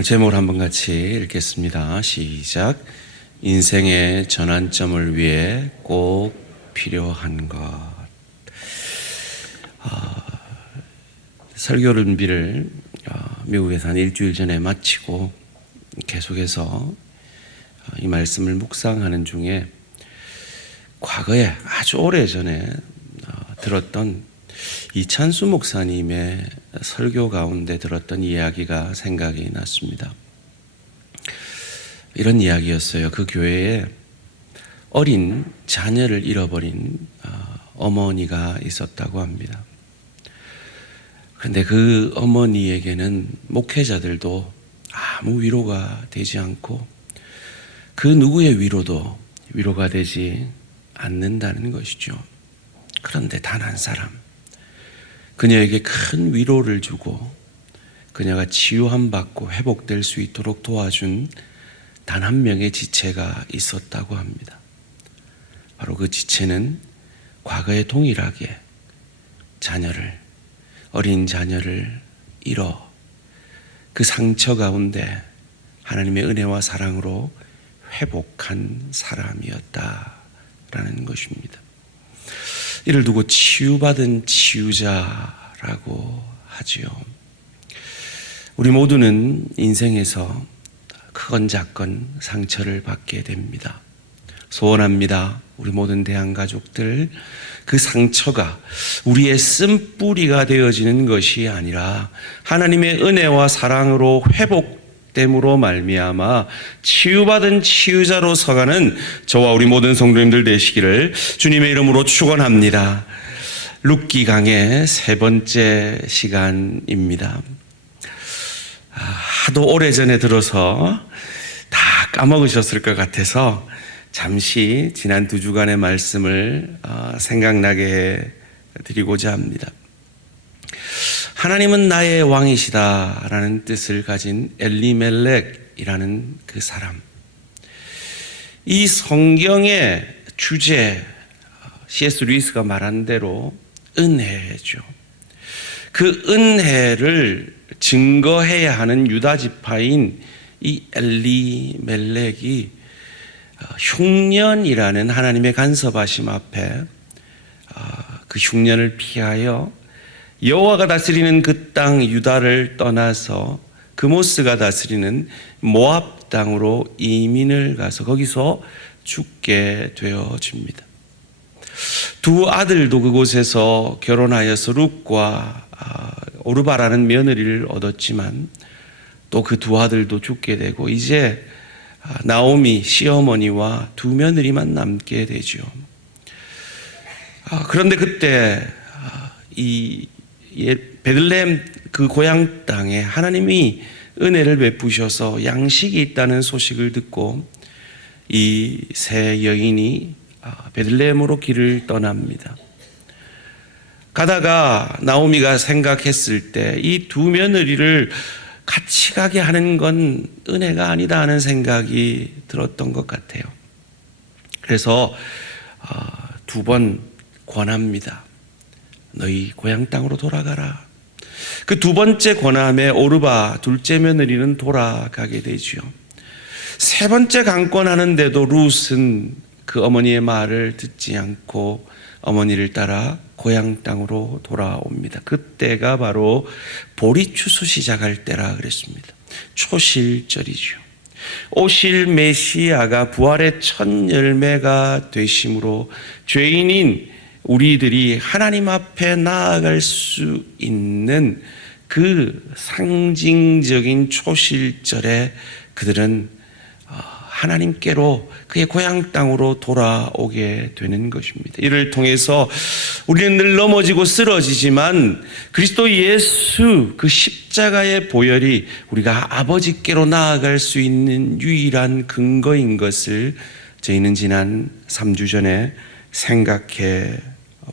오늘 제목을 한번 같이 읽겠습니다. 시작. 인생의 전환점을 위해 꼭 필요한 것. 설교 준비를 미국에서 한 일주일 전에 마치고 계속해서 이 말씀을 묵상하는 중에 과거에 아주 오래전에 들었던 이찬수 목사님의 설교 가운데 들었던 이야기가 생각이 났습니다. 이런 이야기였어요. 그 교회에 어린 자녀를 잃어버린 어머니가 있었다고 합니다. 그런데 그 어머니에게는 목회자들도 아무 위로가 되지 않고 그 누구의 위로도 위로가 되지 않는다는 것이죠. 그런데 단 한 사람, 그녀에게 큰 위로를 주고 그녀가 치유함 받고 회복될 수 있도록 도와준 단 한 명의 지체가 있었다고 합니다. 바로 그 지체는 과거에 동일하게 어린 자녀를 잃어 그 상처 가운데 하나님의 은혜와 사랑으로 회복한 사람이었다라는 것입니다. 이를 두고 치유받은 치유자라고 하지요. 우리 모두는 인생에서 크건 작건 상처를 받게 됩니다. 소원합니다. 우리 모든 대한가족들, 그 상처가 우리의 쓴뿌리가 되어지는 것이 아니라 하나님의 은혜와 사랑으로 회복됨으로 말미암아 치유받은 치유자로 서가는 저와 우리 모든 성도님들 되시기를 주님의 이름으로 축원합니다. 룻기 강의 세 번째 시간입니다. 하도 오래전에 들어서 다 까먹으셨을 것 같아서 잠시 지난 2주간의 말씀을 생각나게 드리고자 합니다. 하나님은 나의 왕이시다라는 뜻을 가진 엘리멜렉이라는 그 사람, 이 성경의 주제, C.S. 루이스가 말한 대로 은혜죠. 그 은혜를 증거해야 하는 유다 지파인 이 엘리멜렉이 흉년이라는 하나님의 간섭하심 앞에 그 흉년을 피하여 여호와가 다스리는 그 땅 유다를 떠나서 그모스가 다스리는 모압 땅으로 이민을 가서 거기서 죽게 되어집니다. 두 아들도 그곳에서 결혼하여서 룻과 오르바라는 며느리를 얻었지만 또 그 두 아들도 죽게 되고 이제 나오미 시어머니와 두 며느리만 남게 되죠. 그런데 그때 이 베들레헴 그 고향 땅에 하나님이 은혜를 베푸셔서 양식이 있다는 소식을 듣고 이 세 여인이 베들레헴으로 길을 떠납니다. 가다가 나오미가 생각했을 때 이 두 며느리를 같이 가게 하는 건 은혜가 아니다 하는 생각이 들었던 것 같아요. 그래서 2번 권합니다. 너희 고향 땅으로 돌아가라. 그 2번째 권함에 오르바 둘째 며느리는 돌아가게 되죠. 3번째 강권하는데도 룻은 그 어머니의 말을 듣지 않고 어머니를 따라 고향 땅으로 돌아옵니다. 그때가 바로 보리 추수 시작할 때라 그랬습니다. 초실절이죠. 오실 메시아가 부활의 첫 열매가 되심으로 죄인인 우리들이 하나님 앞에 나아갈 수 있는 그 상징적인 초실절에 그들은 하나님께로 그의 고향 땅으로 돌아오게 되는 것입니다. 이를 통해서 우리는 늘 넘어지고 쓰러지지만 그리스도 예수 그 십자가의 보혈이 우리가 아버지께로 나아갈 수 있는 유일한 근거인 것을 저희는 지난 3주 전에 생각해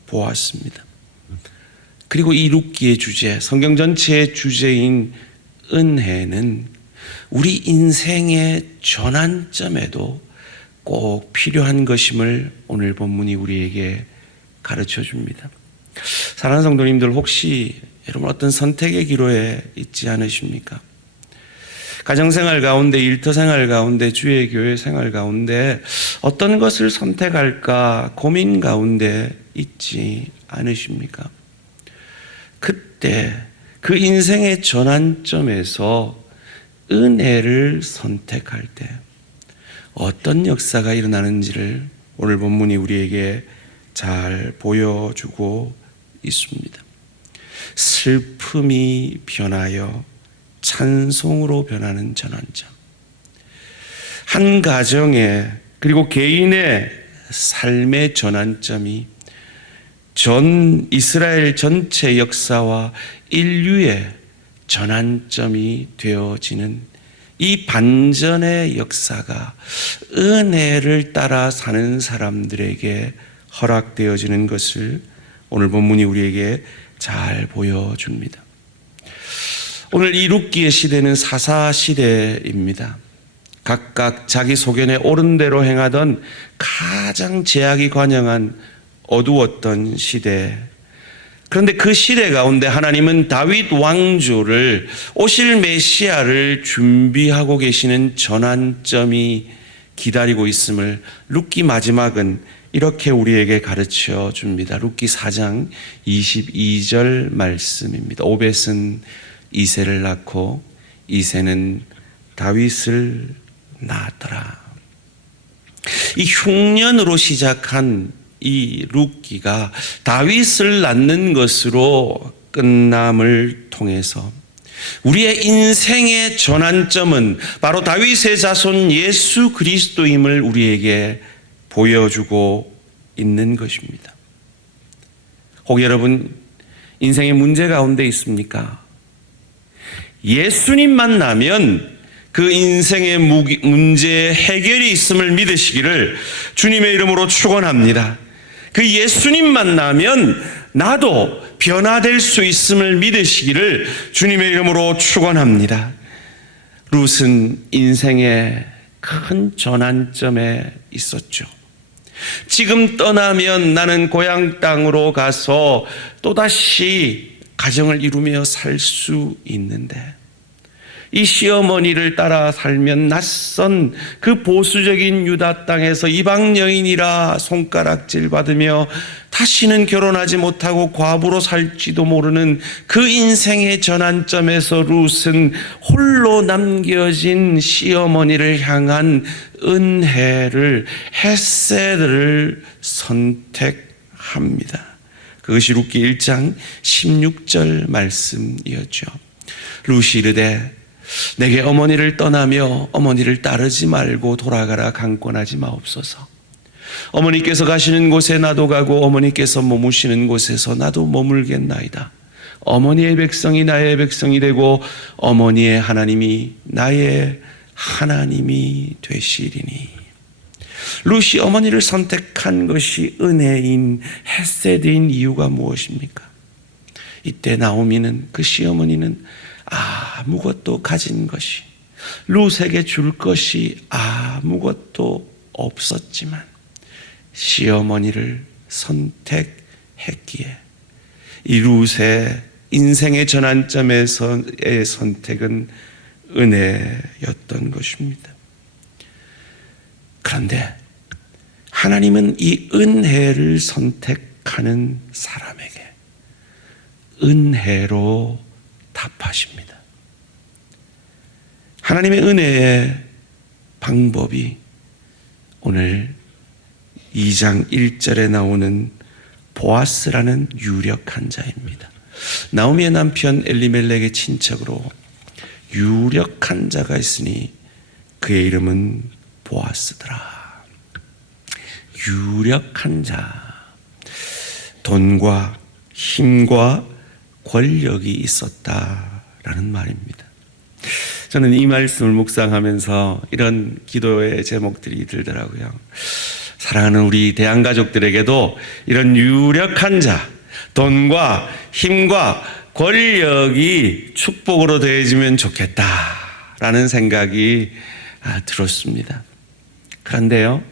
보았습니다. 그리고 이 룻기의 주제, 성경 전체의 주제인 은혜는 우리 인생의 전환점에도 꼭 필요한 것임을 오늘 본문이 우리에게 가르쳐 줍니다. 사랑하는 성도님들, 혹시 여러분 어떤 선택의 기로에 있지 않으십니까? 가정생활 가운데, 일터생활 가운데, 주의 교회 생활 가운데 어떤 것을 선택할까 고민 가운데 있지 않으십니까? 그때 그 인생의 전환점에서 은혜를 선택할 때 어떤 역사가 일어나는지를 오늘 본문이 우리에게 잘 보여주고 있습니다. 슬픔이 변하여 찬송으로 변하는 전환점. 한 가정의 그리고 개인의 삶의 전환점이 전 이스라엘 전체 역사와 인류의 전환점이 되어지는 이 반전의 역사가 은혜를 따라 사는 사람들에게 허락되어지는 것을 오늘 본문이 우리에게 잘 보여줍니다. 오늘 이 룻기의 시대는 사사 시대입니다. 각각 자기 소견에 옳은 대로 행하던 가장 죄악이 관영한 어두웠던 시대. 그런데 그 시대 가운데 하나님은 다윗 왕조를, 오실 메시아를 준비하고 계시는 전환점이 기다리고 있음을 룻기 마지막은 이렇게 우리에게 가르쳐 줍니다. 룻기 4장 22절 말씀입니다. 오벳은 이새를 낳고 이새는 다윗을 낳았더라. 이 흉년으로 시작한 이 룻기가 다윗을 낳는 것으로 끝남을 통해서 우리의 인생의 전환점은 바로 다윗의 자손 예수 그리스도임을 우리에게 보여주고 있는 것입니다. 혹 여러분 인생의 문제 가운데 있습니까? 예수님 만나면 그 인생의 문제의 해결이 있음을 믿으시기를 주님의 이름으로 축원합니다. 그 예수님 만나면 나도 변화될 수 있음을 믿으시기를 주님의 이름으로 축원합니다. 룻은 인생의 큰 전환점에 있었죠. 지금 떠나면 나는 고향 땅으로 가서 또다시 가정을 이루며 살 수 있는데 이 시어머니를 따라 살면 낯선 그 보수적인 유다 땅에서 이방 여인이라 손가락질 받으며 다시는 결혼하지 못하고 과부로 살지도 모르는 그 인생의 전환점에서 룻은 홀로 남겨진 시어머니를 향한 은혜를, 헤세드를 선택합니다. 그것이 룻기 1장 16절 말씀이었죠. 룻이 이르되 내게 어머니를 떠나며 어머니를 따르지 말고 돌아가라 강권하지 마옵소서. 어머니께서 가시는 곳에 나도 가고 어머니께서 머무시는 곳에서 나도 머물겠나이다. 어머니의 백성이 나의 백성이 되고 어머니의 하나님이 나의 하나님이 되시리니. 룻이 어머니를 선택한 것이 은혜인 헤세드인 이유가 무엇입니까? 이때 나오미는, 그 시어머니는 아무것도 가진 것이, 룻에게 줄 것이 아무것도 없었지만 시어머니를 선택했기에 이 룻의 인생의 전환점에서의 선택은 은혜였던 것입니다. 그런데 하나님은 이 은혜를 선택하는 사람에게 은혜로 답하십니다. 하나님의 은혜의 방법이 오늘 2장 1절에 나오는 보아스라는 유력한 자입니다. 나오미의 남편 엘리멜렉의 친척으로 유력한 자가 있으니 그의 이름은 보아스더라. 유력한 자, 돈과 힘과 권력이 있었다라는 말입니다. 저는 이 말씀을 묵상하면서 이런 기도의 제목들이 들더라고요. 사랑하는 우리 대한가족들에게도 이런 유력한 자, 돈과 힘과 권력이 축복으로 더해지면 좋겠다라는 생각이 들었습니다. 그런데요,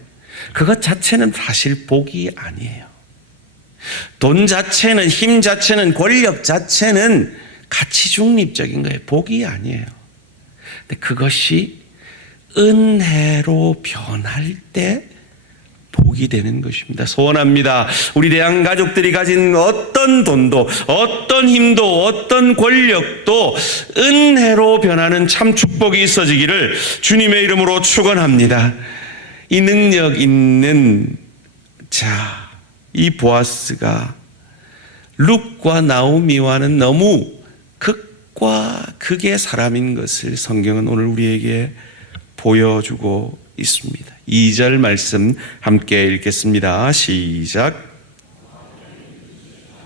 그것 자체는 사실 복이 아니에요. 돈 자체는, 힘 자체는, 권력 자체는 가치 중립적인 거예요. 복이 아니에요. 근데 그것이 은혜로 변할 때 복이 되는 것입니다. 소원합니다. 우리 대한 가족들이 가진 어떤 돈도, 어떤 힘도, 어떤 권력도 은혜로 변하는 참 축복이 있어지기를 주님의 이름으로 축원합니다. 이 능력 있는 자, 이 보아스가 룻과 나오미와는 너무 극과 극의 사람인 것을 성경은 오늘 우리에게 보여주고 있습니다. 2절 말씀 함께 읽겠습니다. 시작.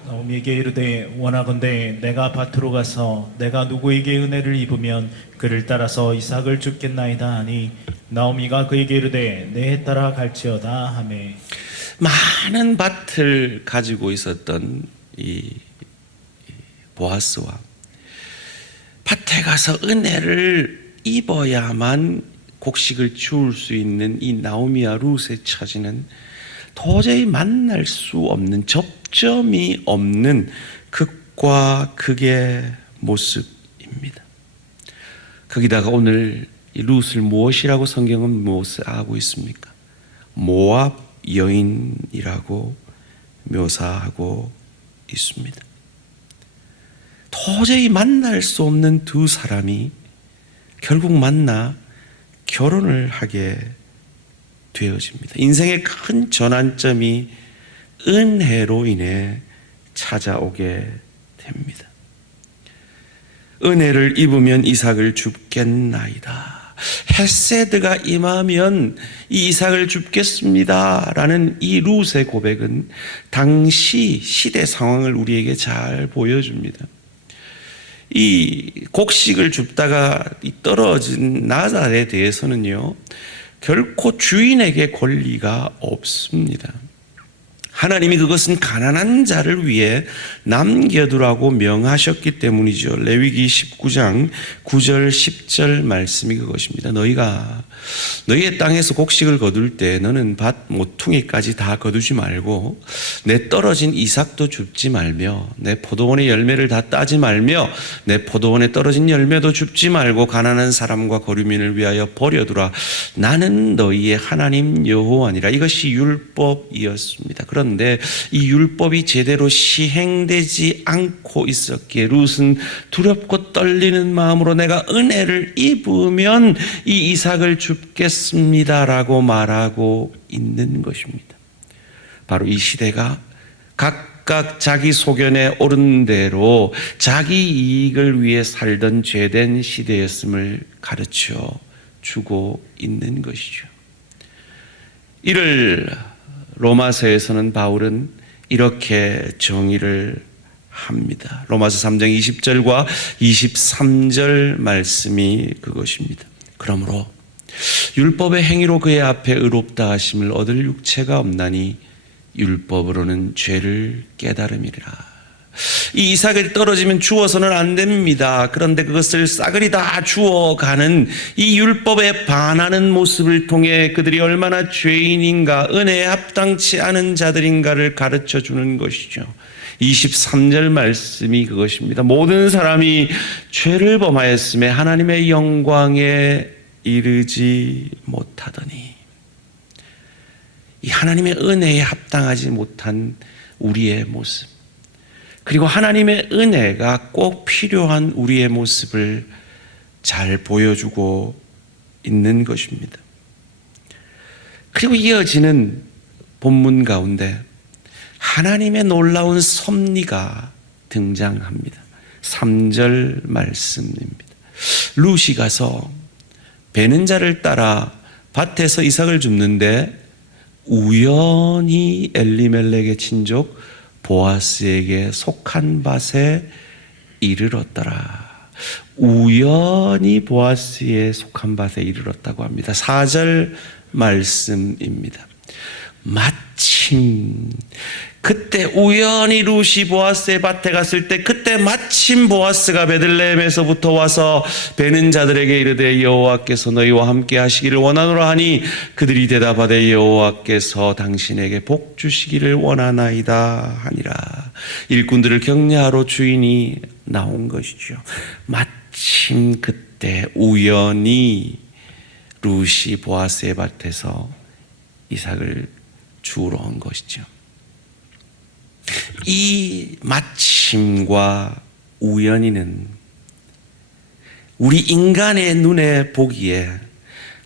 나오미에게 이르되 원하건대 내가 밭으로 가서 내가 누구에게 은혜를 입으면 그를 따라서 이삭을 줍겠나이다 하니 나오미가 그에게 이르되 내 따라 갈지어다 하매. 많은 밭을 가지고 있었던 이 보아스와 밭에 가서 은혜를 입어야만 곡식을 주울 수 있는 이 나오미와 룻의 처지는 도저히 만날 수 없는, 접점이 없는 극과 극의 모습입니다. 거기다가 오늘 이 룻을 무엇이라고 성경은 묘사하고 있습니까? 모압 여인이라고 묘사하고 있습니다. 도저히 만날 수 없는 두 사람이 결국 만나 결혼을 하게 되어집니다. 인생의 큰 전환점이 은혜로 인해 찾아오게 됩니다. 은혜를 입으면 이삭을 줍겠나이다. 헤세드가 임하면 이 이삭을 줍겠습니다 라는 이 룻의 고백은 당시 시대 상황을 우리에게 잘 보여줍니다. 이 곡식을 줍다가 떨어진 나달에 대해서는요, 결코 주인에게 권리가 없습니다. 하나님이 그것은 가난한 자를 위해 남겨두라고 명하셨기 때문이죠. 레위기 19장 9절 10절 말씀이 그것입니다. 너희가 너희의 땅에서 곡식을 거둘 때 너는 밭 모퉁이까지 다 거두지 말고 내 떨어진 이삭도 줍지 말며 내 포도원의 열매를 다 따지 말며 내 포도원에 떨어진 열매도 줍지 말고 가난한 사람과 거류민을 위하여 버려두라. 나는 너희의 하나님 여호와니라. 이것이 율법이었습니다. 그런데 이 율법이 제대로 시행되지 않고 있었기에 룻은 두렵고 떨리는 마음으로 내가 은혜를 입으면 이 이삭을 줍겠습니다라고 말하고 있는 것입니다. 바로 이 시대가 각각 자기 소견에 오른 대로 자기 이익을 위해 살던 죄된 시대였음을 가르쳐 주고 있는 것이죠. 이를 로마서에서는 바울은 이렇게 정의를 합니다. 로마서 3장 20절과 23절 말씀이 그것입니다. 그러므로 율법의 행위로 그의 앞에 의롭다 하심을 얻을 육체가 없나니 율법으로는 죄를 깨달음이라. 이 이삭이 떨어지면 주어서는 안 됩니다. 그런데 그것을 싸그리 다 주어가는 이 율법에 반하는 모습을 통해 그들이 얼마나 죄인인가, 은혜에 합당치 않은 자들인가를 가르쳐 주는 것이죠. 23절 말씀이 그것입니다. 모든 사람이 죄를 범하였음에 하나님의 영광에 이르지 못하더니, 이 하나님의 은혜에 합당하지 못한 우리의 모습, 그리고 하나님의 은혜가 꼭 필요한 우리의 모습을 잘 보여주고 있는 것입니다. 그리고 이어지는 본문 가운데 하나님의 놀라운 섭리가 등장합니다. 3절 말씀입니다. 룻이 가서 베는 자를 따라 밭에서 이삭을 줍는데 우연히 엘리멜렉의 친족 보아스에게 속한 밭에 이르렀더라. 우연히 보아스에 속한 밭에 이르렀다고 합니다. 4절 말씀입니다. 마침 그때 우연히 룻이 보아스의 밭에 갔을 때 그때 마침 보아스가 베들레헴에서부터 와서 베는 자들에게 이르되 여호와께서 너희와 함께 하시기를 원하노라 하니 그들이 대답하되 여호와께서 당신에게 복 주시기를 원하나이다 하니라. 일꾼들을 격려하러 주인이 나온 것이죠. 마침 그때 그때 우연히 룻이 보아스의 밭에서 이삭을 주우러 온 것이죠. 이 마침과 우연히는 우리 인간의 눈에 보기에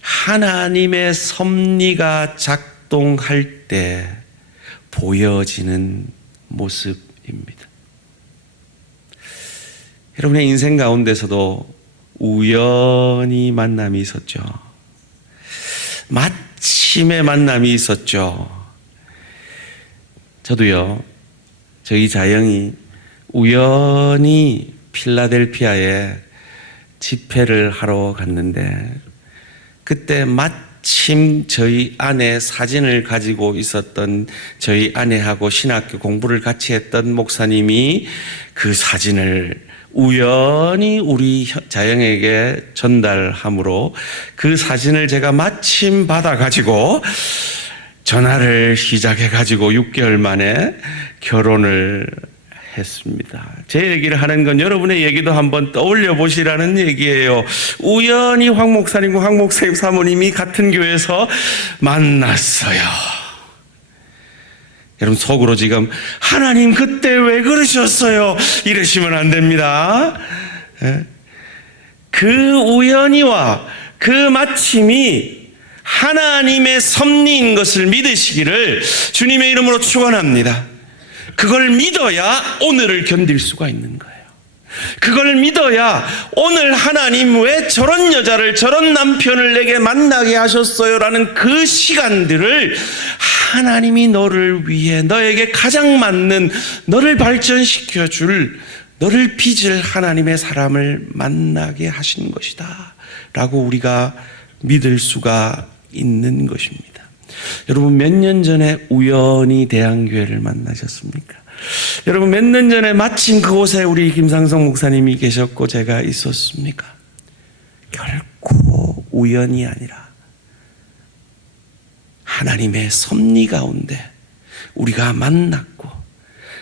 하나님의 섭리가 작동할 때 보여지는 모습입니다. 여러분의 인생 가운데서도 우연히 만남이 있었죠. 마침의 만남이 있었죠. 저도요, 저희 자영이 우연히 필라델피아에 집회를 하러 갔는데 그때 마침 저희 아내 사진을 가지고 있었던 저희 아내하고 신학교 공부를 같이 했던 목사님이 그 사진을 우연히 우리 자영에게 전달함으로 그 사진을 제가 마침 받아가지고 전화를 시작해가지고 6개월 만에 결혼을 했습니다. 제 얘기를 하는 건 여러분의 얘기도 한번 떠올려 보시라는 얘기예요. 우연히 황 목사님과 황 목사님 사모님이 같은 교회에서 만났어요. 여러분 속으로 지금 하나님 그때 왜 그러셨어요? 이러시면 안 됩니다. 그 우연히와 그 마침이 하나님의 섭리인 것을 믿으시기를 주님의 이름으로 축원합니다. 그걸 믿어야 오늘을 견딜 수가 있는 거예요. 그걸 믿어야 오늘 하나님 왜 저런 여자를 저런 남편을 내게 만나게 하셨어요? 라는 그 시간들을 하나님이 너를 위해 너에게 가장 맞는 너를 발전시켜 줄 너를 빚을 하나님의 사람을 만나게 하신 것이다 라고 우리가 믿을 수가 있는 것입니다. 여러분 몇 년 전에 우연히 대한교회를 만나셨습니까? 여러분 몇 년 전에 마침 그곳에 우리 김상성 목사님이 계셨고 제가 있었습니까? 결코 우연이 아니라 하나님의 섭리 가운데 우리가 만났고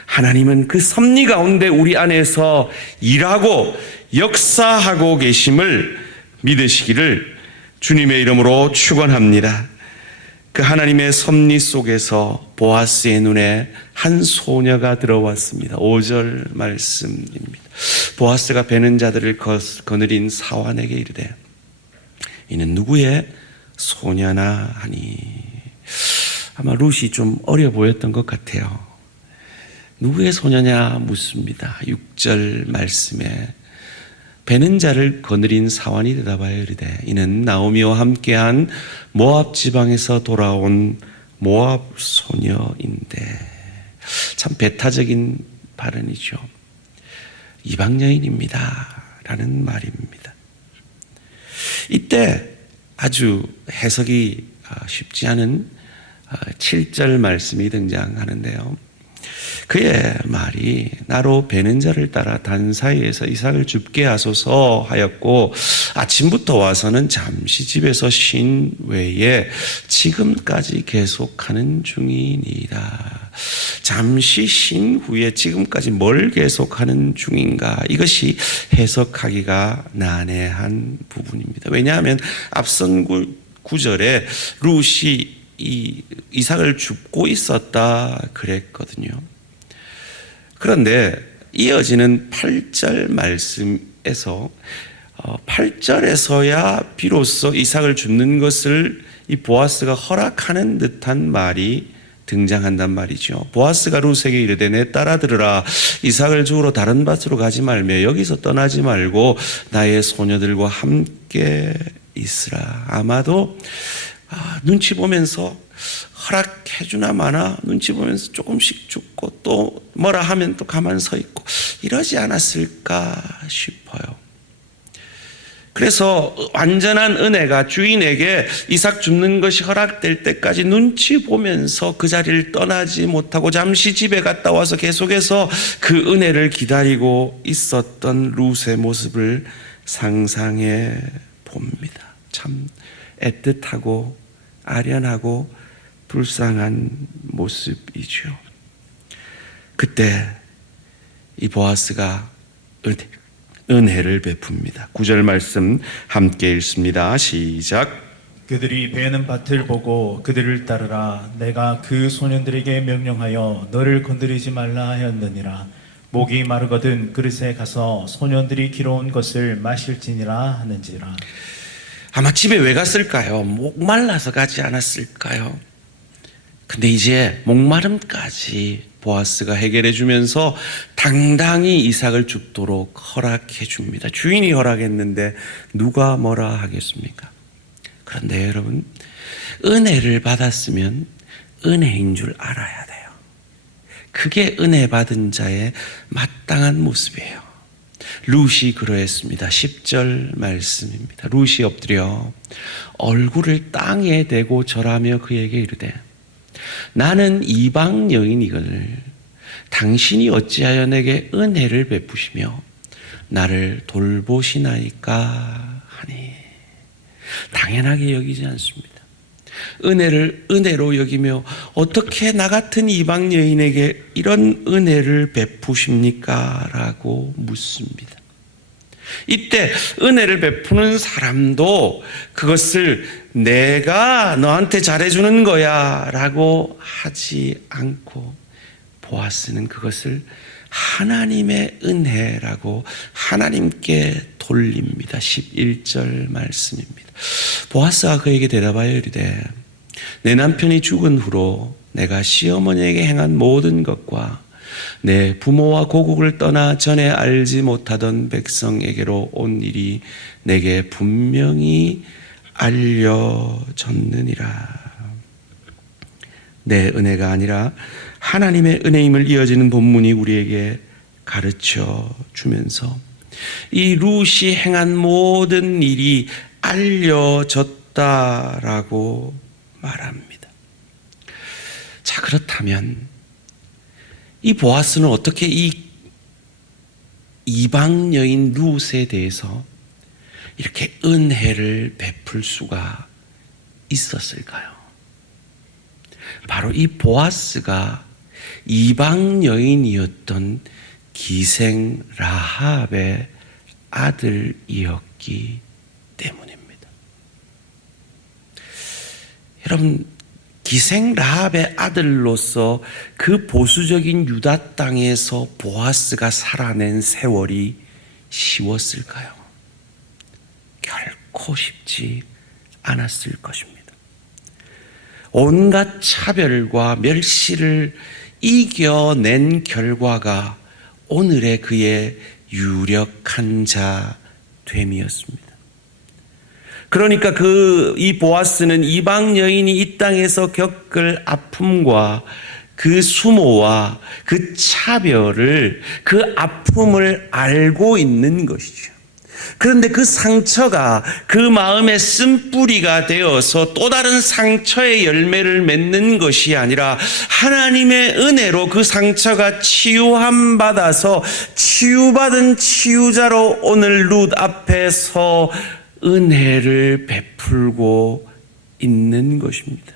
하나님은 그 섭리 가운데 우리 안에서 일하고 역사하고 계심을 믿으시기를 주님의 이름으로 축원합니다. 그 하나님의 섭리 속에서 보아스의 눈에 한 소녀가 들어왔습니다. 5절 말씀입니다. 보아스가 베는 자들을 거느린 사환에게 이르되 이는 누구의 소녀나 하니. 아마 룻이 좀 어려 보였던 것 같아요. 누구의 소녀냐 묻습니다. 6절 말씀에 베는 자를 거느린 사환이 대답하여 이르되 이는 나오미와 함께한 모압 지방에서 돌아온 모압 소녀인데. 참 배타적인 발언이죠. 이방 여인입니다 라는 말입니다. 이때 아주 해석이 쉽지 않은 7절 말씀이 등장하는데요. 그의 말이 나로 베는 자를 따라 단 사이에서 이삭을 줍게 하소서 하였고 아침부터 와서는 잠시 집에서 쉰 외에 지금까지 계속하는 중이니이다. 잠시 쉰 후에 지금까지 뭘 계속하는 중인가? 이것이 해석하기가 난해한 부분입니다. 왜냐하면 앞선 구절에 룻이 이삭을 줍고 있었다 그랬거든요. 그런데 이어지는 8절 말씀에서 8절에서야 비로소 이삭을 줍는 것을 이 보아스가 허락하는 듯한 말이 등장한단 말이죠. 보아스가 룻에게 이르되 내 딸아 들으라. 이삭을 주우러 다른 밭으로 가지 말며 여기서 떠나지 말고 나의 소녀들과 함께 있으라. 아마도 눈치 보면서 허락해주나 마나 눈치 보면서 조금씩 죽고 또 뭐라 하면 또 가만 서 있고 이러지 않았을까 싶어요. 그래서 완전한 은혜가 주인에게 이삭 줍는 것이 허락될 때까지 눈치 보면서 그 자리를 떠나지 못하고 잠시 집에 갔다 와서 계속해서 그 은혜를 기다리고 있었던 룻의 모습을 상상해 봅니다. 참 애틋하고 아련하고 불쌍한 모습이죠. 그때 이 보아스가 은혜를 베풉니다. 9절 말씀 함께 읽습니다. 시작. 그들이 베는 밭을 보고 그들을 따르라. 내가 그 소년들에게 명령하여 너를 건드리지 말라 하였느니라. 목이 마르거든 그릇에 가서 소년들이 길어온 것을 마실지니라 하는지라. 아마 집에 왜 갔을까요? 목말라서 가지 않았을까요? 근데 이제 목마름까지 보아스가 해결해 주면서 당당히 이삭을 줍도록 허락해 줍니다. 주인이 허락했는데 누가 뭐라 하겠습니까? 그런데 여러분, 은혜를 받았으면 은혜인 줄 알아야 돼요. 그게 은혜 받은 자의 마땅한 모습이에요. 룻이 그러했습니다. 10절 말씀입니다. 룻이 엎드려 얼굴을 땅에 대고 절하며 그에게 이르되 나는 이방 여인이거늘 당신이 어찌하여 내게 은혜를 베푸시며 나를 돌보시나이까 하니. 당연하게 여기지 않습니다. 은혜를 은혜로 여기며 어떻게 나 같은 이방 여인에게 이런 은혜를 베푸십니까? 라고 묻습니다. 이때 은혜를 베푸는 사람도 그것을 내가 너한테 잘해주는 거야 라고 하지 않고 보아스는 그것을 하나님의 은혜라고 하나님께 돌립니다. 11절 말씀입니다. 보아스가 그에게 대답하여 이르되 내 남편이 죽은 후로 내가 시어머니에게 행한 모든 것과 내 부모와 고국을 떠나 전에 알지 못하던 백성에게로 온 일이 내게 분명히 알려졌느니라. 내 은혜가 아니라 하나님의 은혜임을 이어지는 본문이 우리에게 가르쳐 주면서 이 룻이 행한 모든 일이 알려졌다라고 말합니다. 자, 그렇다면 이 보아스는 어떻게 이 이방 여인 룻에 대해서 이렇게 은혜를 베풀 수가 있었을까요? 바로 이 보아스가 이방 여인이었던 기생 라합의 아들이었기 때문입니다. 여러분, 기생 라합의 아들로서 그 보수적인 유다 땅에서 보아스가 살아낸 세월이 쉬웠을까요? 결코 쉽지 않았을 것입니다. 온갖 차별과 멸시를 이겨낸 결과가 오늘의 그의 유력한 자됨이었습니다. 그러니까 이 보아스는 이방 여인이 이 땅에서 겪을 아픔과 그 수모와 그 차별을, 그 아픔을 알고 있는 것이죠. 그런데 그 상처가 그 마음의 쓴뿌리가 되어서 또 다른 상처의 열매를 맺는 것이 아니라 하나님의 은혜로 그 상처가 치유함 받아서 치유받은 치유자로 오늘 룻 앞에서 은혜를 베풀고 있는 것입니다.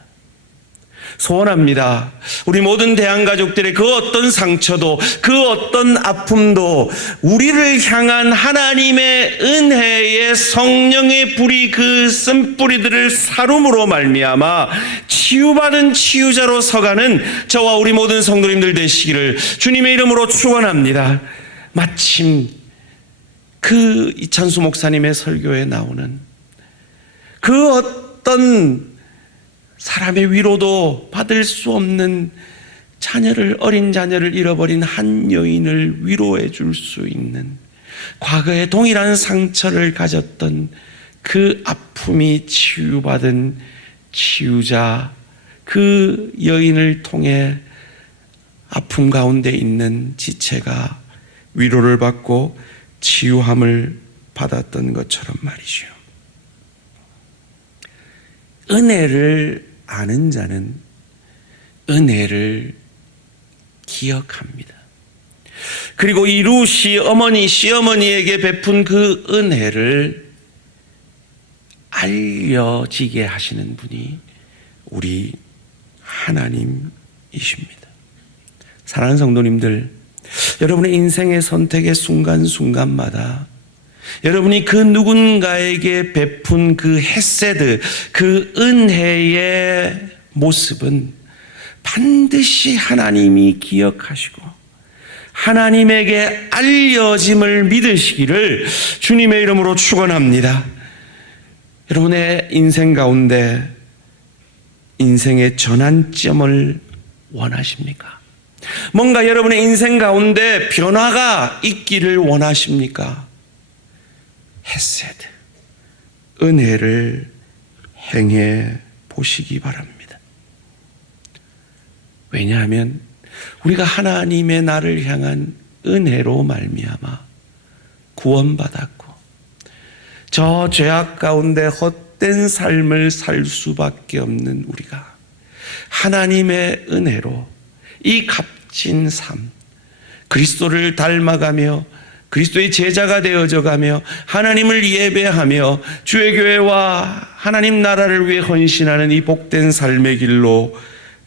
소원합니다. 우리 모든 대한가족들의 그 어떤 상처도 그 어떤 아픔도 우리를 향한 하나님의 은혜의 성령의 불이 그 쓴뿌리들을 사름으로 말미암아 치유받은 치유자로 서가는 저와 우리 모든 성도님들 되시기를 주님의 이름으로 축원합니다. 마침 그 이찬수 목사님의 설교에 나오는 그 어떤 사람의 위로도 받을 수 없는 어린 자녀를 잃어버린 한 여인을 위로해 줄 수 있는, 과거에 동일한 상처를 가졌던 그 아픔이 치유받은 치유자, 그 여인을 통해 아픔 가운데 있는 지체가 위로를 받고 치유함을 받았던 것처럼 말이죠. 은혜를 아는 자는 은혜를 기억합니다. 그리고 이 룻이 시어머니에게 베푼 그 은혜를 알려지게 하시는 분이 우리 하나님이십니다. 사랑하는 성도님들, 여러분의 인생의 선택의 순간순간마다 여러분이 그 누군가에게 베푼 그 헤세드, 그 은혜의 모습은 반드시 하나님이 기억하시고 하나님에게 알려짐을 믿으시기를 주님의 이름으로 축원합니다. 여러분의 인생 가운데 인생의 전환점을 원하십니까? 뭔가 여러분의 인생 가운데 변화가 있기를 원하십니까? 헤세드, 은혜를 행해 보시기 바랍니다. 왜냐하면 우리가 하나님의 나를 향한 은혜로 말미암아 구원받았고 저 죄악 가운데 헛된 삶을 살 수밖에 없는 우리가 하나님의 은혜로 이 값진 삶, 그리스도를 닮아가며 그리스도의 제자가 되어져가며 하나님을 예배하며 주의 교회와 하나님 나라를 위해 헌신하는 이 복된 삶의 길로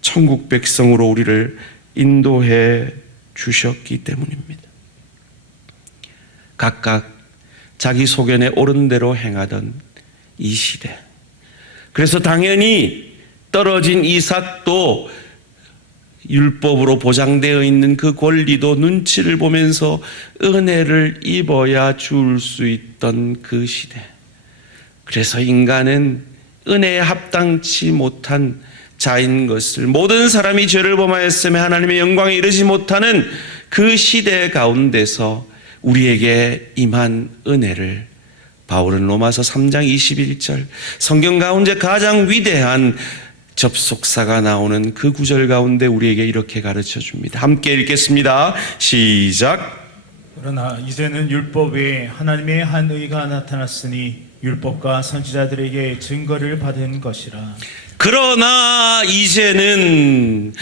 천국 백성으로 우리를 인도해 주셨기 때문입니다. 각각 자기 소견에 옳은 대로 행하던 이 시대, 그래서 당연히 떨어진 이삭도 율법으로 보장되어 있는 그 권리도 눈치를 보면서 은혜를 입어야 줄 수 있던 그 시대, 그래서 인간은 은혜에 합당치 못한 자인 것을, 모든 사람이 죄를 범하였으며 하나님의 영광에 이르지 못하는 그 시대 가운데서 우리에게 임한 은혜를 바울은 로마서 3장 21절 성경 가운데 가장 위대한 접속사가 나오는 그 구절 가운데 우리에게 이렇게 가르쳐 줍니다. 함께 읽겠습니다. 시작. 그러나 이제는 율법 외에 하나님의 한 의가 나타났으니 율법과 선지자들에게 증거를 받은 것이라. 그러나 이제는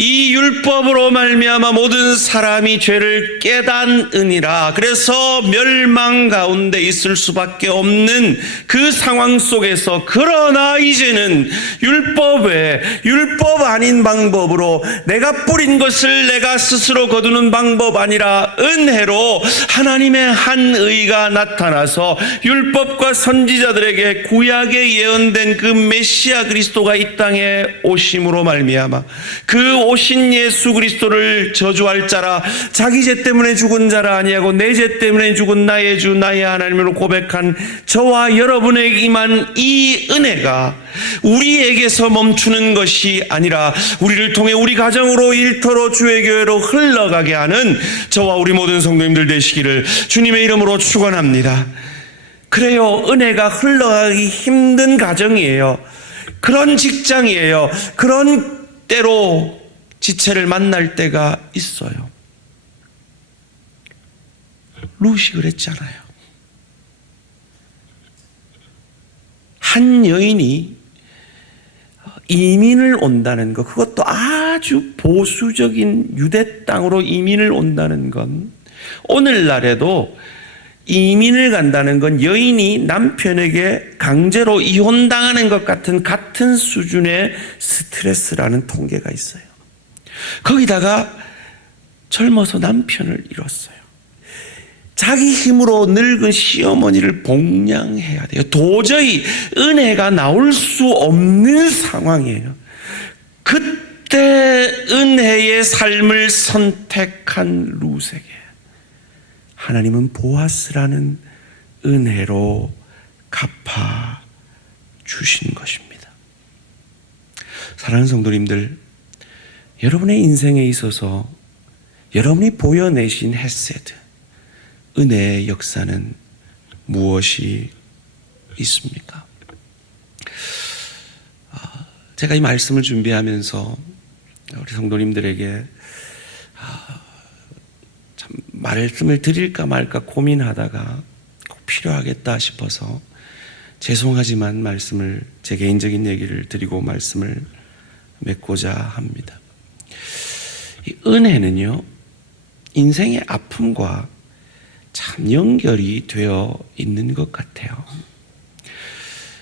이 율법으로 말미암아 모든 사람이 죄를 깨닫으니라. 그래서 멸망 가운데 있을 수밖에 없는 그 상황 속에서 그러나 이제는 율법 아닌 방법으로 내가 뿌린 것을 내가 스스로 거두는 방법 아니라 은혜로 하나님의 한 의가 나타나서 율법과 선지자들에게 구약에 예언된 그 메시아 그리스도가 이 땅에 오심으로 말미암아 그 오신 예수 그리스도를 저주할 자라, 자기 죄 때문에 죽은 자라 아니하고 내 죄 때문에 죽은 나의 주 나의 하나님으로 고백한 저와 여러분에게 임한 이 은혜가 우리에게서 멈추는 것이 아니라 우리를 통해 우리 가정으로, 일터로, 주의 교회로 흘러가게 하는 저와 우리 모든 성도님들 되시기를 주님의 이름으로 축원합니다. 그래요, 은혜가 흘러가기 힘든 가정이에요. 그런 직장이에요. 그런 때로 지체를 만날 때가 있어요. 룻이 그랬잖아요. 한 여인이 이민을 온다는 것, 그것도 아주 보수적인 유대 땅으로 이민을 온다는 건, 오늘날에도 이민을 간다는 건 여인이 남편에게 강제로 이혼당하는 것 같은 수준의 스트레스라는 통계가 있어요. 거기다가 젊어서 남편을 잃었어요. 자기 힘으로 늙은 시어머니를 복양해야 돼요. 도저히 은혜가 나올 수 없는 상황이에요. 그때 은혜의 삶을 선택한 룻에게 하나님은 보아스라는 은혜로 갚아 주신 것입니다. 사랑하는 성도님들, 여러분의 인생에 있어서 여러분이 보여내신 헤세드, 은혜의 역사는 무엇이 있습니까? 제가 이 말씀을 준비하면서 우리 성도님들에게 참 말씀을 드릴까 말까 고민하다가 꼭 필요하겠다 싶어서 죄송하지만 말씀을, 제 개인적인 얘기를 드리고 말씀을 맺고자 합니다. 이 은혜는요, 인생의 아픔과 참 연결이 되어 있는 것 같아요.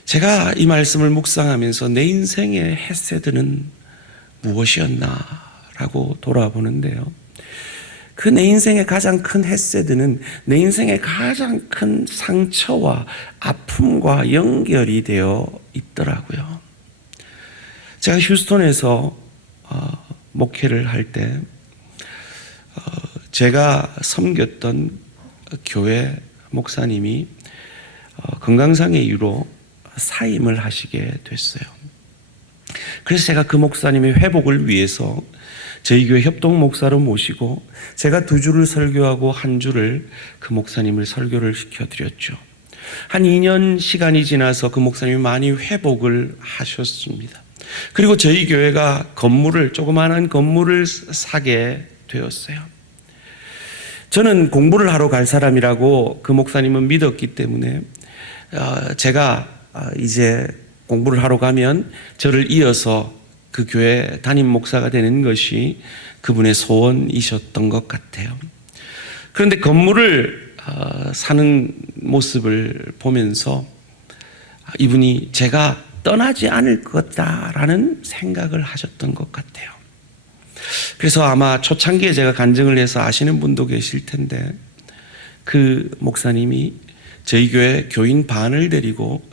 제가 이 말씀을 묵상하면서 내 인생의 헤세드는 무엇이었나라고 돌아보는데요, 그 내 인생의 가장 큰 헤세드는 내 인생의 가장 큰 상처와 아픔과 연결이 되어 있더라고요. 제가 휴스턴에서 목회를 할 때 제가 섬겼던 교회 목사님이 건강상의 이유로 사임을 하시게 됐어요. 그래서 제가 그 목사님의 회복을 위해서 저희 교회 협동 목사로 모시고 제가 2주를 설교하고 1주를 그 목사님을 설교를 시켜드렸죠. 한 2년 시간이 지나서 그 목사님이 많이 회복을 하셨습니다. 그리고 저희 교회가 조그마한 건물을 사게 되었어요. 저는 공부를 하러 갈 사람이라고 그 목사님은 믿었기 때문에 제가 이제 공부를 하러 가면 저를 이어서 그 교회 담임 목사가 되는 것이 그분의 소원이셨던 것 같아요. 그런데 건물을 사는 모습을 보면서 이분이 제가 떠나지 않을 거다라는 생각을 하셨던 것 같아요. 그래서 아마 초창기에 제가 간증을 해서 아시는 분도 계실 텐데 그 목사님이 저희 교회 교인 반을 데리고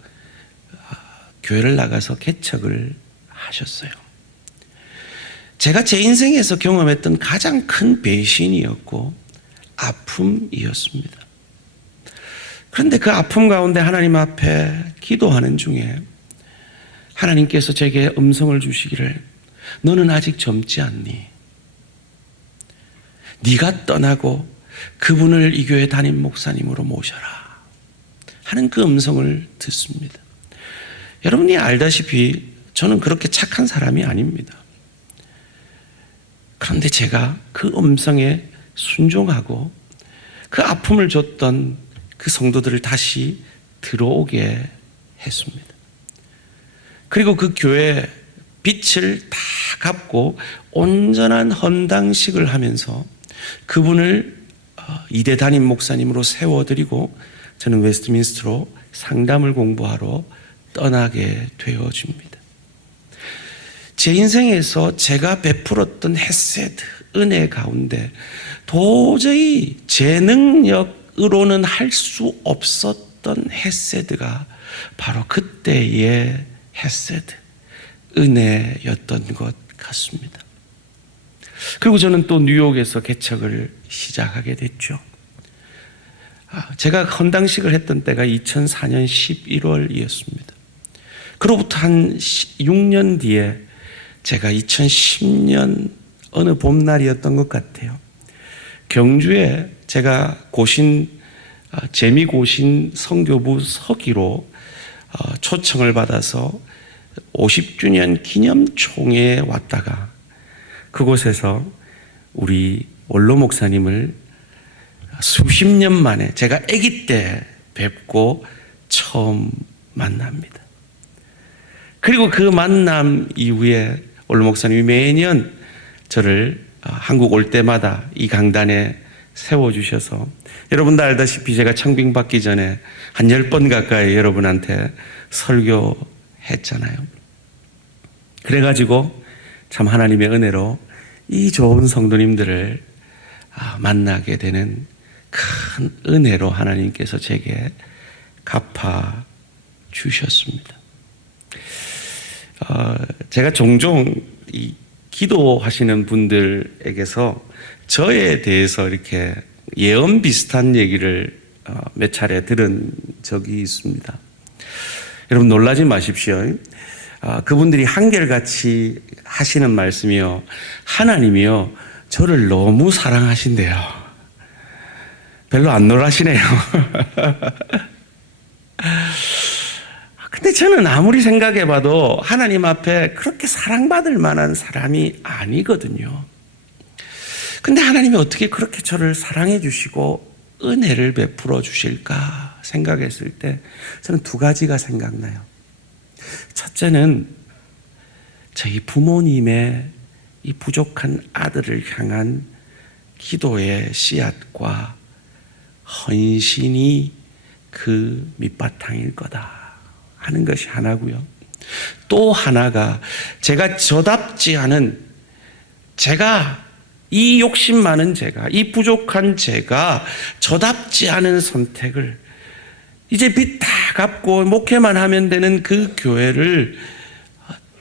교회를 나가서 개척을 하셨어요. 제가 제 인생에서 경험했던 가장 큰 배신이었고 아픔이었습니다. 그런데 그 아픔 가운데 하나님 앞에 기도하는 중에 하나님께서 제게 음성을 주시기를 너는 아직 젊지 않니? 네가 떠나고 그분을 이 교회 담임 목사님으로 모셔라 하는 그 음성을 듣습니다. 여러분이 알다시피 저는 그렇게 착한 사람이 아닙니다. 그런데 제가 그 음성에 순종하고 그 아픔을 줬던 그 성도들을 다시 들어오게 했습니다. 그리고 그 교회 빚을 다 갚고 온전한 헌당식을 하면서 그분을 2대 담임 목사님으로 세워드리고 저는 웨스트민스터로 상담을 공부하러 떠나게 되어집니다. 제 인생에서 제가 베풀었던 헤세드, 은혜 가운데 도저히 제 능력으로는 할 수 없었던 헤세드가 바로 그때의 헤세드, 은혜였던 것 같습니다. 그리고 저는 또 뉴욕에서 개척을 시작하게 됐죠. 제가 헌당식을 했던 때가 2004년 11월이었습니다. 그로부터 한 6년 뒤에 제가 2010년 어느 봄날이었던 것 같아요. 경주에 제가 재미고신 선교부 서기로 초청을 받아서 50주년 기념총회에 왔다가 그곳에서 우리 원로 목사님을 수십 년 만에 제가 아기 때 뵙고 처음 만납니다. 그리고 그 만남 이후에 원로 목사님이 매년 저를 한국 올 때마다 이 강단에 세워주셔서 여러분도 알다시피 제가 청빙받기 전에 한 10번 가까이 여러분한테 설교했잖아요. 그래가지고 참 하나님의 은혜로 이 좋은 성도님들을 만나게 되는 큰 은혜로 하나님께서 제게 갚아 주셨습니다. 제가 종종 이 기도하시는 분들에게서 저에 대해서 이렇게 예언 비슷한 얘기를 몇 차례 들은 적이 있습니다. 여러분 놀라지 마십시오. 그분들이 한결같이 하시는 말씀이요. 하나님이요. 저를 너무 사랑하신대요. 별로 안 놀라시네요. 근데 저는 아무리 생각해봐도 하나님 앞에 그렇게 사랑받을 만한 사람이 아니거든요. 근데 하나님이 어떻게 그렇게 저를 사랑해 주시고 은혜를 베풀어 주실까 생각했을 때 저는 2가지가 생각나요. 첫째는 저희 부모님의 이 부족한 아들을 향한 기도의 씨앗과 헌신이 그 밑바탕일 거다 하는 것이 하나고요. 또 하나가 제가 저답지 않은 제가 이 욕심 많은 제가, 이 부족한 제가 저답지 않은 선택을, 이제 빚 다 갚고 목회만 하면 되는 그 교회를,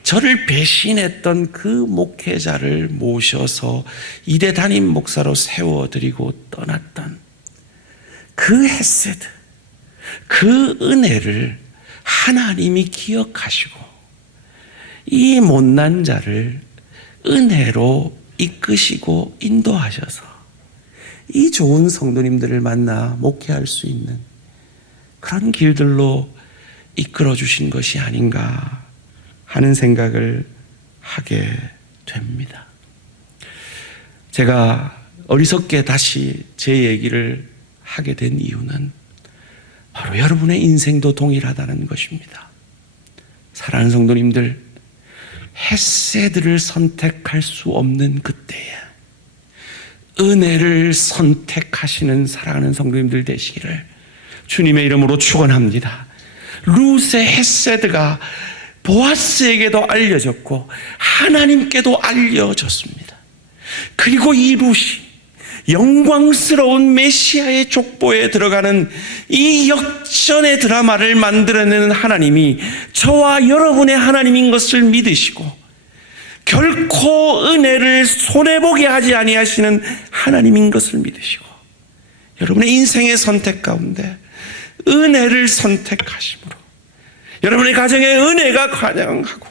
저를 배신했던 그 목회자를 모셔서 이대 담임 목사로 세워드리고 떠났던 그 헤세드, 그 은혜를 하나님이 기억하시고 이 못난 자를 은혜로 이끄시고 인도하셔서 이 좋은 성도님들을 만나 목회할 수 있는 그런 길들로 이끌어 주신 것이 아닌가 하는 생각을 하게 됩니다. 제가 어리석게 다시 제 얘기를 하게 된 이유는 바로 여러분의 인생도 동일하다는 것입니다. 사랑하는 성도님들, 헤세드를 선택할 수 없는 그때에 은혜를 선택하시는 사랑하는 성도님들 되시기를 주님의 이름으로 축원합니다. 룻의 헤세드가 보아스에게도 알려졌고 하나님께도 알려졌습니다. 그리고 이 룻이 영광스러운 메시아의 족보에 들어가는 이 역전의 드라마를 만들어내는 하나님이 저와 여러분의 하나님인 것을 믿으시고 결코 은혜를 손해보게 하지 아니하시는 하나님인 것을 믿으시고 여러분의 인생의 선택 가운데 은혜를 선택하심으로 여러분의 가정에 은혜가 관영하고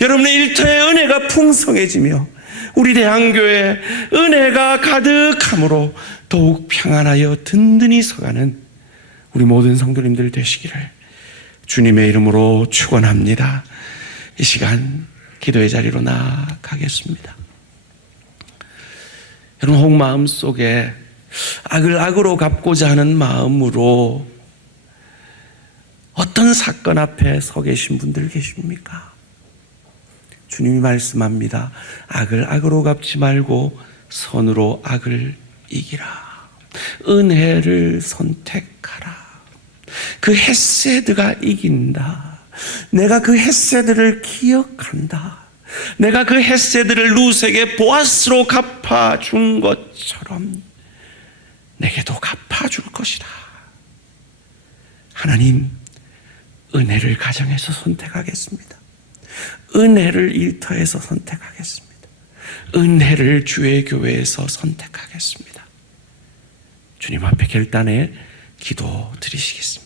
여러분의 일터에 은혜가 풍성해지며 우리 대한교회에 은혜가 가득함으로 더욱 평안하여 든든히 서가는 우리 모든 성도님들 되시기를 주님의 이름으로 축원합니다. 이 시간 기도의 자리로 나아가겠습니다. 여러분, 혹 마음 속에 악을 악으로 갚고자 하는 마음으로 어떤 사건 앞에 서 계신 분들 계십니까? 주님이 말씀합니다. 악을 악으로 갚지 말고 선으로 악을 이기라. 은혜를 선택하라. 그 헤세드가 이긴다. 내가 그 헤세드를 기억한다. 내가 그 헤세드를 룻에게 보아스로 갚아준 것처럼 내게도 갚아줄 것이다. 하나님, 은혜를 가정에서 선택하겠습니다. 은혜를 일터에서 선택하겠습니다. 은혜를 주의 교회에서 선택하겠습니다. 주님 앞에 결단에 기도 드리시겠습니다.